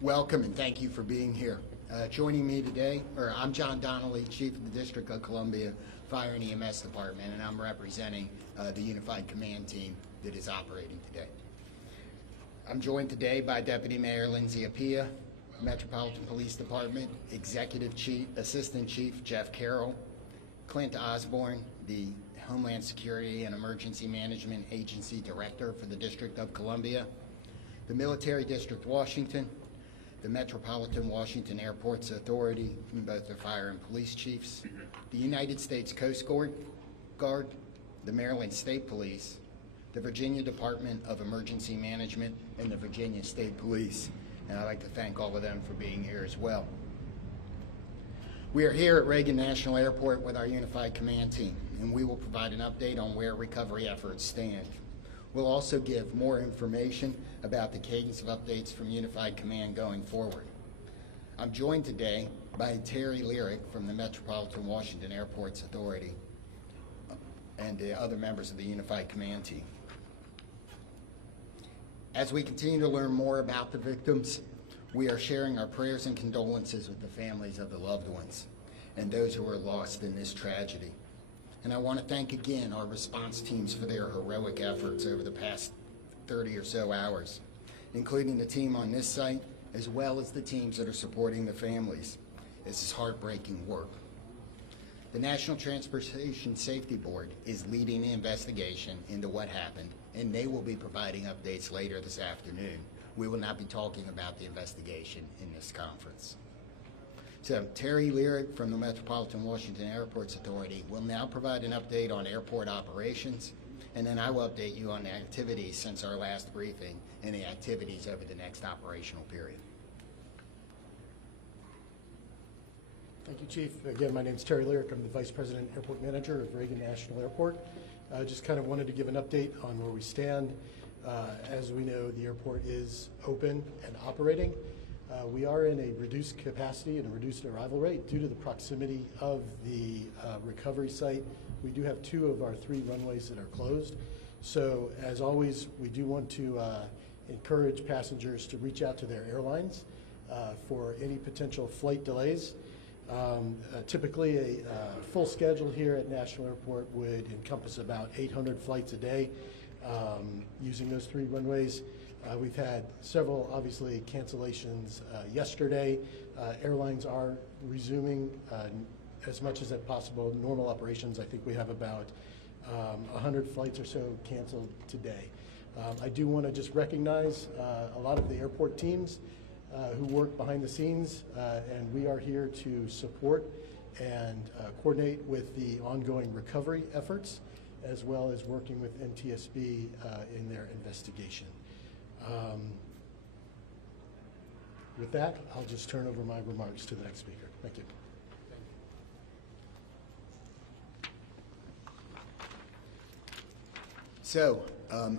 Welcome and thank you for being here. Joining me today, I'm John Donnelly, Chief of the District of Columbia Fire and EMS Department, and I'm representing the Unified Command Team that is operating today. I'm joined today by Deputy Mayor Lindsay Appiah, Metropolitan Police Department Executive Assistant Chief Jeff Carroll, Clint Osborne, the Homeland Security and Emergency Management Agency Director for the District of Columbia, the Military District Washington, the Metropolitan Washington Airports Authority, and both the fire and police chiefs, the United States Coast Guard, the Maryland State Police, the Virginia Department of Emergency Management, and the Virginia State Police. And I'd like to thank all of them for being here as well. We are here at Reagan National Airport with our Unified Command Team, and we will provide an update on where recovery efforts stand. We'll also give more information about the cadence of updates from Unified Command going forward. I'm joined today by Terry Lyric from the Metropolitan Washington Airports Authority and the other members of the Unified Command Team. As we continue to learn more about the victims, we are sharing our prayers and condolences with the families of the loved ones and those who were lost in this tragedy. And I want to thank again our response teams for their heroic efforts over the past 30 or so hours, including the team on this site, as well as the teams that are supporting the families. This is heartbreaking work. The National Transportation Safety Board is leading the investigation into what happened, and they will be providing updates later this afternoon. We will not be talking about the investigation in this conference. So Terry Lyric from the Metropolitan Washington Airports Authority will now provide an update on airport operations, and then I will update you on the activities since our last briefing and the activities over the next operational period. Thank you, Chief. Again, my name is Terry Lyric. I'm the Vice President Airport Manager of Reagan National Airport. I just kind of wanted to give an update on where we stand. As we know, the airport is open and operating. We are in a reduced capacity and a reduced arrival rate due to the proximity of the recovery site. We do have 2 of our 3 runways that are closed. So as always, we do want to encourage passengers to reach out to their airlines for any potential flight delays. Typically a full schedule here at National Airport would encompass about 800 flights a day using those 3 runways. We've had several, obviously, cancellations yesterday. Airlines are resuming as much as possible normal operations. I think we have about 100 flights or so canceled today. I do want to just recognize a lot of the airport teams who work behind the scenes, and we are here to support and coordinate with the ongoing recovery efforts, as well as working with NTSB in their investigation. With that, I'll just turn over my remarks to the next speaker. Thank you. So,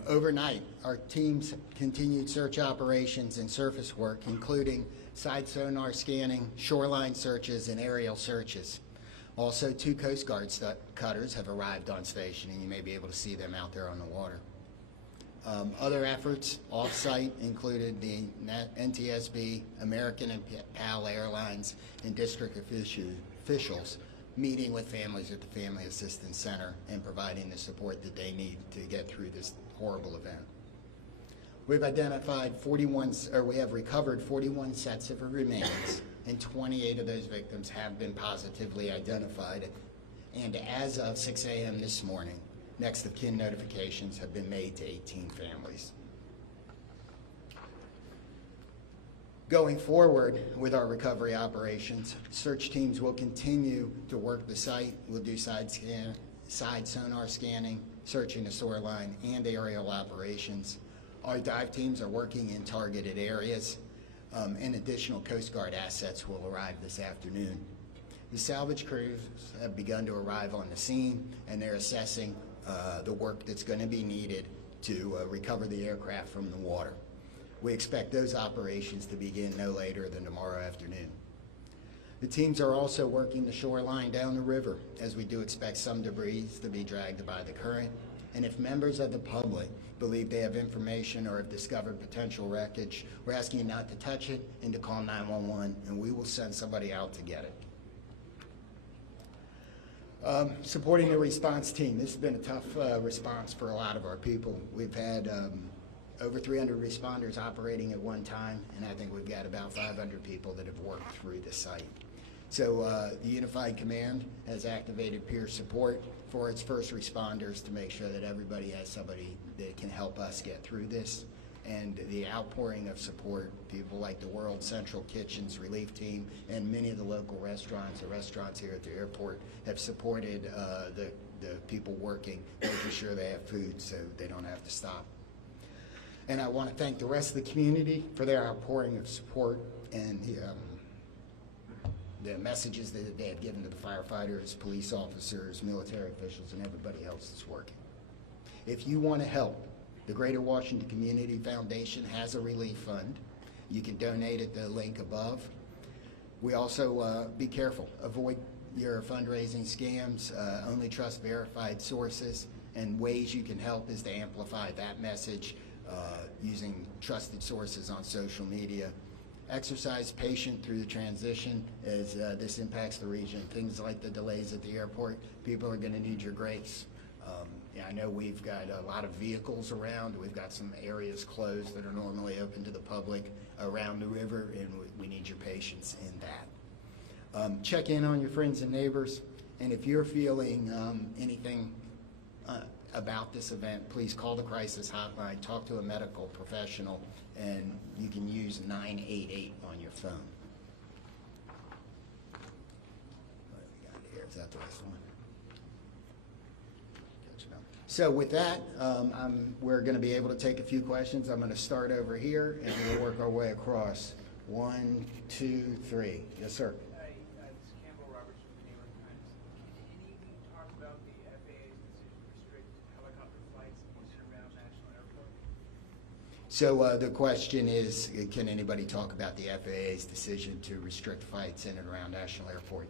overnight, our teams continued search operations and surface work, including side sonar scanning, shoreline searches, and aerial searches. Also, 2 Coast Guard cutters have arrived on station, and you may be able to see them out there on the water. Other efforts off-site included the NTSB, American and PAL Airlines, and district officials meeting with families at the Family Assistance Center and providing the support that they need to get through this horrible event. We've we have recovered 41 sets of remains, and 28 of those victims have been positively identified. And as of 6 a.m. this morning, next of kin notifications have been made to 18 families. Going forward with our recovery operations, search teams will continue to work the site. We'll do side sonar scanning, searching the shoreline, and aerial operations. Our dive teams are working in targeted areas, and additional Coast Guard assets will arrive this afternoon. The salvage crews have begun to arrive on the scene, and they're assessing the work that's going to be needed to recover the aircraft from the water. We expect those operations to begin no later than tomorrow afternoon. The teams are also working the shoreline down the river, as we do expect some debris to be dragged by the current, And if members of the public believe they have information or have discovered potential wreckage, we're asking you not to touch it and to call 911, and we will send somebody out to get it. Supporting the response team. This has been a tough response for a lot of our people. We've had over 300 responders operating at one time, and I think we've got about 500 people that have worked through the site. So the Unified Command has activated peer support for its first responders to make sure that everybody has somebody that can help us get through this. And the outpouring of support, people like the World Central Kitchens Relief Team and many of the local restaurants, the restaurants here at the airport, have supported the people working, making sure they have food so they don't have to stop. And I want to thank the rest of the community for their outpouring of support and the messages that they have given to the firefighters, police officers, military officials, and everybody else that's working. If you want to help, the Greater Washington Community Foundation has a relief fund. You can donate at the link above. We also, be careful, avoid your fundraising scams, only trust verified sources, and ways you can help is to amplify that message using trusted sources on social media. Exercise patience through the transition as this impacts the region. Things like the delays at the airport, people are going to need your grace. Yeah, I know we've got a lot of vehicles around. We've got some areas closed that are normally open to the public around the river, and we need your patience in that. Check in on your friends and neighbors, and if you're feeling anything about this event, please call the crisis hotline, talk to a medical professional, and you can use 988 on your phone. What do we got here? Is that the last one? So with that, we're going to be able to take a few questions. I'm going to start over here, and we'll work our way across. 1, 2, 3. Yes, sir. Hi, this is Campbell Roberts from the New York Times. Can you talk about the FAA's decision to restrict helicopter flights in and around National Airport? So the question is, can anybody talk about the FAA's decision to restrict flights in and around National Airport?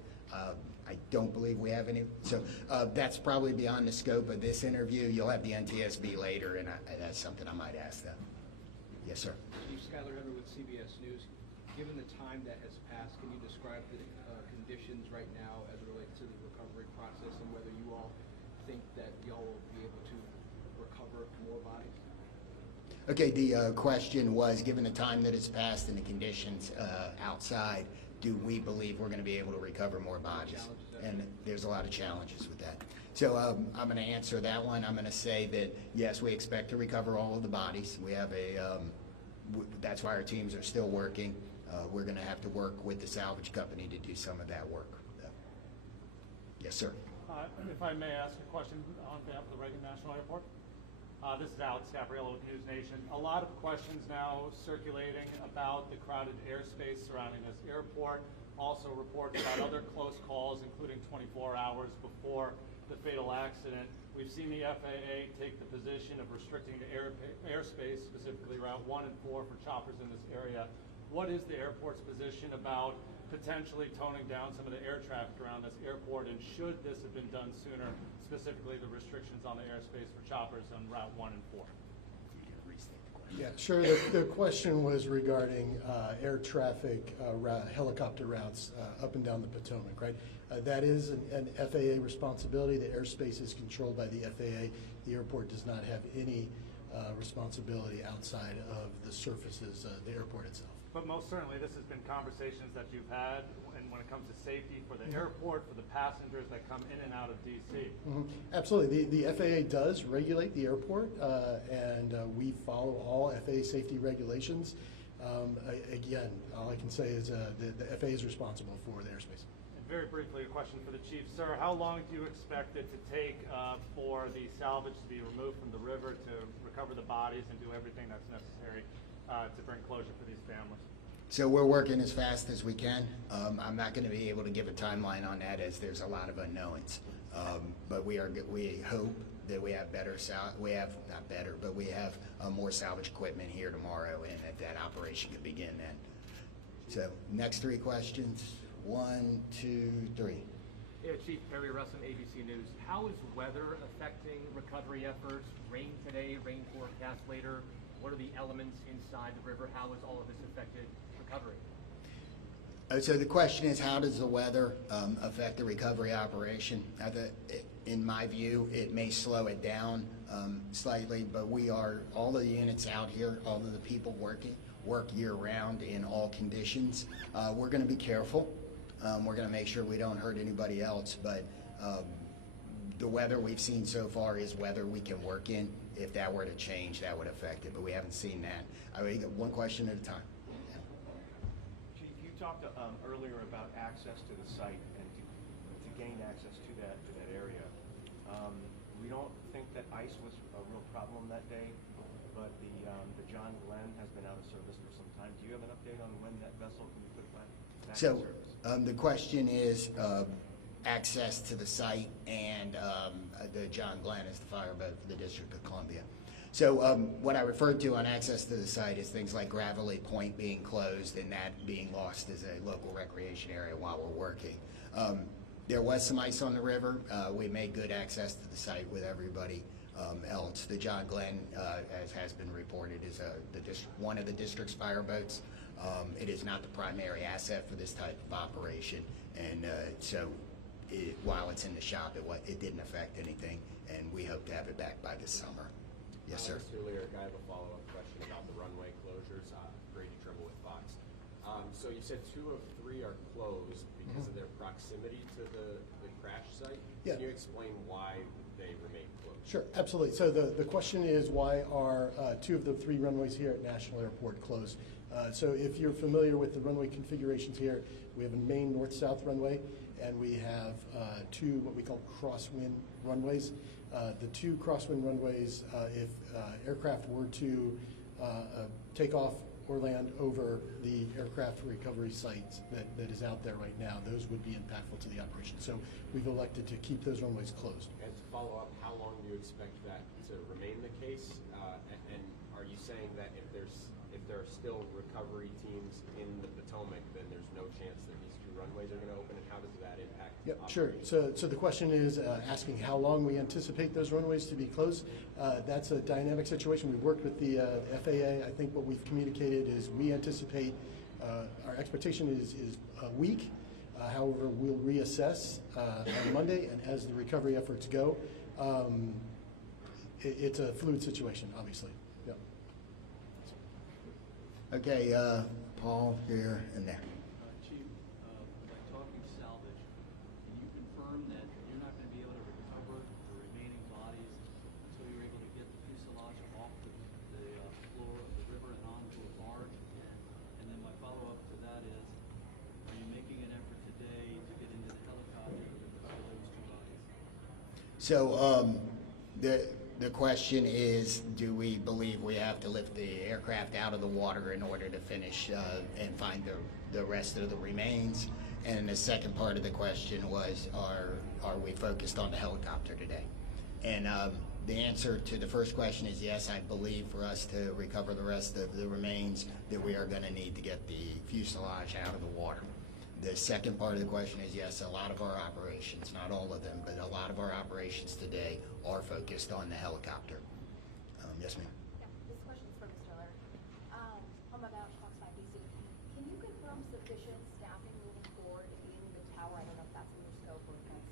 I don't believe we have any. So that's probably beyond the scope of this interview. You'll have the NTSB later, and that's something I might ask them. Yes, sir. Chief Skylar Hunter with CBS News. Given the time that has passed, can you describe the conditions right now as it relates to the recovery process and whether you all think that y'all will be able to recover more bodies? Okay, the question was, given the time that has passed and the conditions outside, do we believe we're going to be able to recover more bodies? And there's a lot of challenges with that. So I'm going to answer that one. I'm going to say that, yes, we expect to recover all of the bodies. We have that's why our teams are still working. We're going to have to work with the salvage company to do some of that work. Yes, sir. If I may ask a question on behalf of the Reagan National Airport. This is Alex Gabriello with News Nation. A lot of questions now circulating about the crowded airspace surrounding this airport. Also reports about other close calls, including 24 hours before the fatal accident. We've seen the FAA take the position of restricting the airspace, specifically Route 1 and 4 for choppers in this area. What is the airport's position about potentially toning down some of the air traffic around this airport, and should this have been done sooner, specifically the restrictions on the airspace for choppers on Route 1 and 4? Yeah, sure. The question was regarding air traffic, helicopter routes up and down the Potomac, right? That is an FAA responsibility. The airspace is controlled by the FAA. The airport does not have any responsibility outside of the surfaces, the airport itself. But most certainly, this has been conversations that you've had, and when it comes to safety for the airport, for the passengers that come in and out of D.C. Absolutely. The FAA does regulate the airport, and we follow all FAA safety regulations. Again, all I can say is the FAA is responsible for the airspace. And very briefly, a question for the chief. Sir, how long do you expect it to take for the salvage to be removed from the river to recover the bodies and do everything that's necessary to bring closure for these families? So we're working as fast as we can. I'm not going to be able to give a timeline on that as there's a lot of unknowns. But we hope that we have we have more salvage equipment here tomorrow, and that operation can begin then. So next three questions. 1, 2, 3. Yeah, Chief Perry Russell, ABC News. How is weather affecting recovery efforts? Rain today, rain forecast later. What are the elements inside the river? How has all of this affected recovery? So the question is, how does the weather affect the recovery operation? In my view, it may slow it down slightly, but all of the units out here, all of the people working, work year-round in all conditions. We're going to be careful. We're going to make sure we don't hurt anybody else, but the weather we've seen so far is weather we can work in. If that were to change, that would affect it, but we haven't seen that. I mean, one question at a time. Chief, you talked earlier about access to the site and to gain access to that area. We don't think that ice was a real problem that day, but the John Glenn has been out of service for some time. Do you have an update on when that vessel can be put back in So service? the question is access to the site, and the John Glenn is the fireboat for the District of Columbia. So what I referred to on access to the site is things like Gravelly Point being closed and that being lost as a local recreation area while we're working. There was some ice on the river. We made good access to the site with everybody else. The John Glenn, as has been reported, is one of the district's fireboats. It is not the primary asset for this type of operation, and while it's in the shop, it didn't affect anything, and we hope to have it back by this summer. Yes, sir. Mr. Lyric, I have a follow-up question about the runway closures. Grady Trimble with Fox. So you said 2 of 3 are closed because of their proximity to the crash site. Yeah. Can you explain why they remain closed? Sure, absolutely. So the question is, why are 2 of the 3 runways here at National Airport closed? So if you're familiar with the runway configurations here, we have a main north-south runway, and we have 2 what we call crosswind runways. The 2 crosswind runways, if aircraft were to take off or land over the aircraft recovery sites that is out there right now, those would be impactful to the operation. So we've elected to keep those runways closed. And to follow up, how long do you expect that to remain the case? And are you saying that if there are still recovery teams in the Potomac, then there's no chance that these 2 runways are going to open, and how does that impact Yep, sure. So the question is asking how long we anticipate those runways to be closed. That's a dynamic situation. We've worked with the FAA. I think what we've communicated is we anticipate, our expectation is a week. However, we'll reassess on Monday, and as the recovery efforts go, it's a fluid situation, obviously. Yep. Okay, Paul, here and there. Chief, by talking salvage, can you confirm that you're not going to be able to recover the remaining bodies until you're able to get the fuselage off the floor of the river and onto a barge? And then my follow-up to that is, are you making an effort today to get into the helicopter to recover those 2 bodies? So the question is, do we believe we have to lift the aircraft out of the water in order to finish and find the rest of the remains? And the second part of the question was, are we focused on the helicopter today? And the answer to the first question is yes. I believe for us to recover the rest of the remains that we are going to need to get the fuselage out of the water. The second part of the question is yes, a lot of our operations, not all of them, but a lot of our operations today are focused on the helicopter. Yes, ma'am. Yeah, this question's for Mr. Lyric. I'm about Fox 5 DC. Can you confirm sufficient staffing moving forward in the tower? I don't know if that's in your scope or if that's...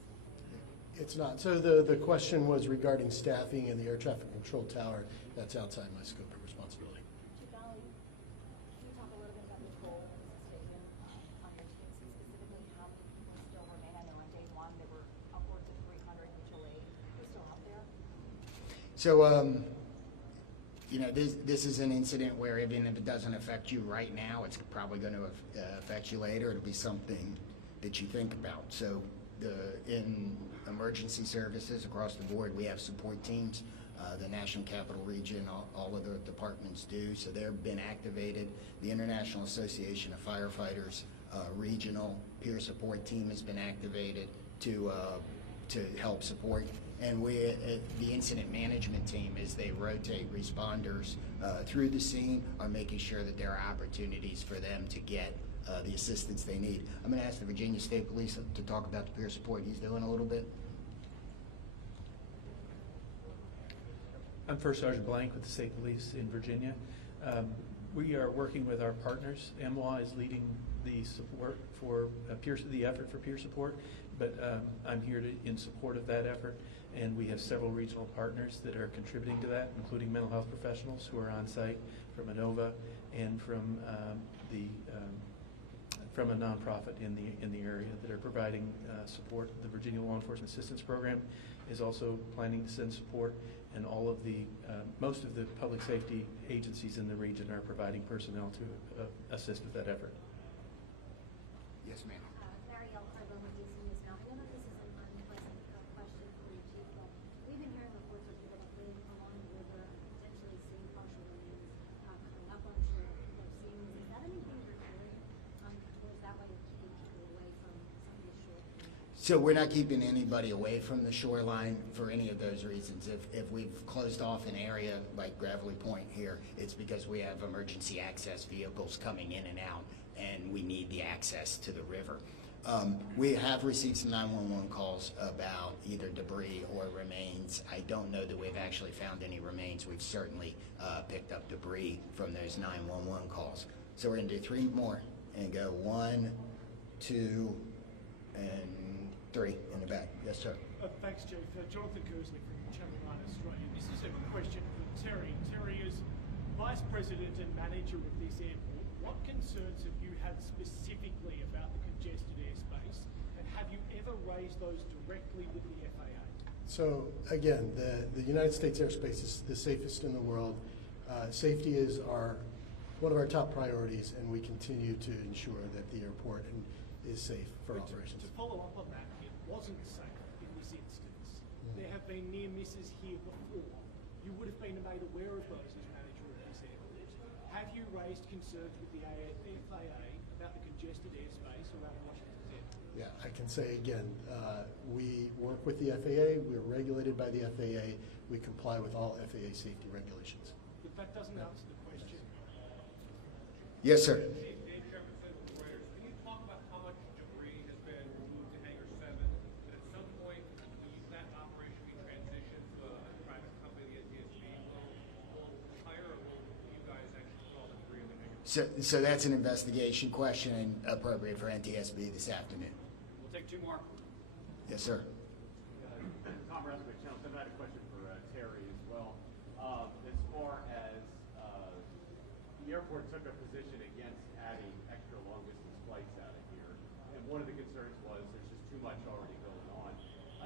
It's not. So the question was regarding staffing in the air traffic control tower. That's outside my scope of responsibility. Chief Donnelly, can you talk a little bit about the role of the stadium on your team, specifically how many people still remain? I know on day 1 there were upwards of 300 mutual aid. Who's still out there? So, you know, this is an incident where even if it doesn't affect you right now, it's probably going to affect you later. It'll be something that you think about. So in emergency services across the board, we have support teams. The National Capital Region, all of the departments do. So they've been activated. The International Association of Firefighters regional peer support team has been activated to help support. And the incident management team, as they rotate responders through the scene, are making sure that there are opportunities for them to get the assistance they need. I'm going to ask the Virginia State Police to talk about the peer support he's doing a little bit. I'm First Sergeant Blank with the State Police in Virginia. We are working with our partners. MWA is leading the support for the effort for peer support, but I'm here in support of that effort, and we have several regional partners that are contributing to that, including mental health professionals who are on site from ANOVA and from a nonprofit in the area that are providing support. The Virginia Law Enforcement Assistance Program is also planning to send support, and all of the most of the public safety agencies in the region are providing personnel to assist with that effort. Yes, ma'am. Larry L. Carbone with DC News Now. I know that this is an unpleasant question for you, Chief, but we've been hearing reports of people that live along the river, potentially seeing partial remains coming up on shore. They're seeing, is that anything you're hearing towards that way of keeping people away from some of these shore? So we're not keeping anybody away from the shoreline for any of those reasons. If we've closed off an area like Gravelly Point here, it's because we have emergency access vehicles coming in and out, and we need the access to the river. We have received some 911 calls about either debris or remains. I don't know that we've actually found any remains. We've certainly picked up debris from those 911 calls. So we're going to do 3 more and go 1, 2, and 3 in the back. Yes, sir. Thanks, Chief. Jonathan Kersley from Channel 9 Australia. This is a question for Terry. Terry, as Vice President and Manager of this airport, what concerns have you had specifically about the congested airspace, and have you ever raised those directly with the FAA? So again, the United States airspace is the safest in the world. Safety is one of our top priorities, and we continue to ensure that the airport is safe for operations. To follow up on that, it wasn't safe in this instance. There have been near misses here before. You would have been made aware of those as manager of this airport. Have you raised concerns with the FAA about the congested airspace around Washington's airport? Yeah, I can say again, we work with the FAA. We're regulated by the FAA. We comply with all FAA safety regulations. But that doesn't answer the question. Yes, sir. Can you talk about how much debris has been removed to Hangar 7? And at some point, will that operation be transitioned to a private company, the NTSB? Will hire, or will you guys actually put all the debris in the hangar? So that's an investigation question and appropriate for NTSB this afternoon. We'll take 2 more. Yes, sir. Tom Rasmussen, Channel 7. I had a question for Terry as well. As far as the airport took a position against adding extra long-distance flights out of here, and one of the concerns was there's just too much already going on.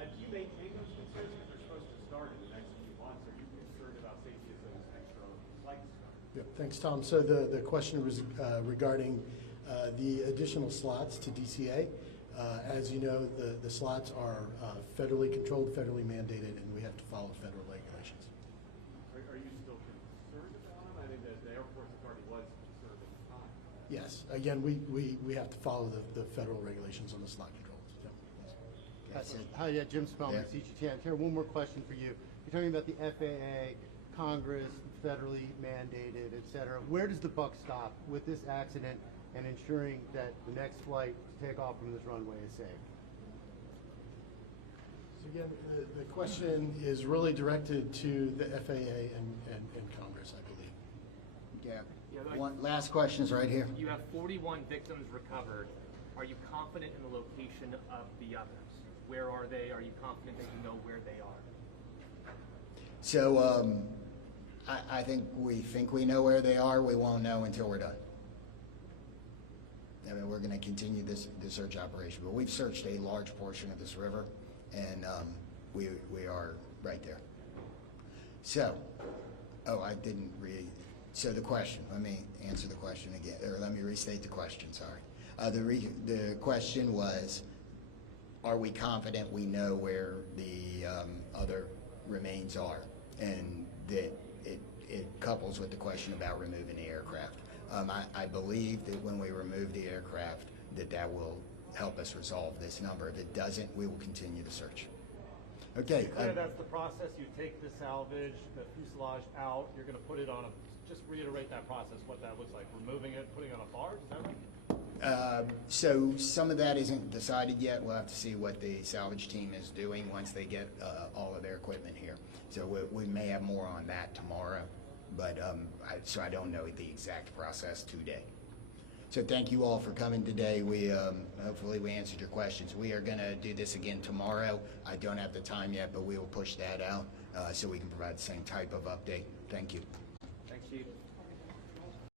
Do you maintain those concerns because they're supposed to start in the next few months? Are you concerned about safety as those extra flights start? Yep, thanks, Tom. So the question was regarding the additional slots to DCA. As you know, the slots are federally controlled, federally mandated, and we have to follow federal regulations. Are you still concerned about them? I mean, the airport authority was concerned at the time. Yes. Again, we have to follow the federal regulations on the slot controls. Yep. That's it. Hi, Jim Spellman, Yeah. CGTN. Here, one more question for you. You're talking about the FAA, Congress, federally mandated, et cetera. Where does the buck stop with this accident and ensuring that the next flight to take off from this runway is safe? So again, the question is really directed to the FAA and Congress, I believe. Yeah. Yeah, One last question is right here. You have 41 victims recovered. Are you confident in the location of the others? Where are they? Are you confident that you know where they are? So I think we know where they are. We won't know until we're done. I mean, we're going to continue the search operation, but we've searched a large portion of this river, and we are right there. So, I didn't read. So the question. Let me answer the question again, or let me restate the question. Sorry. The question was, are we confident we know where the other remains are, and that it couples with the question about removing the aircraft. I believe that when we remove the aircraft, that will help us resolve this number. If it doesn't, we will continue the search. Okay. That's the process. You take the salvage, the fuselage out. You're going to put it on just reiterate that process, what that looks like. Removing it, putting it on a barge. Is that right? So some of that isn't decided yet. We'll have to see what the salvage team is doing once they get all of their equipment here. So we may have more on that tomorrow, but so I don't know the exact process today. So thank you all for coming today. We hopefully we answered your questions. We are going to do this again tomorrow. I don't have the time yet, but we will push that out so we can provide the same type of update. Thank you. Thanks, Chief.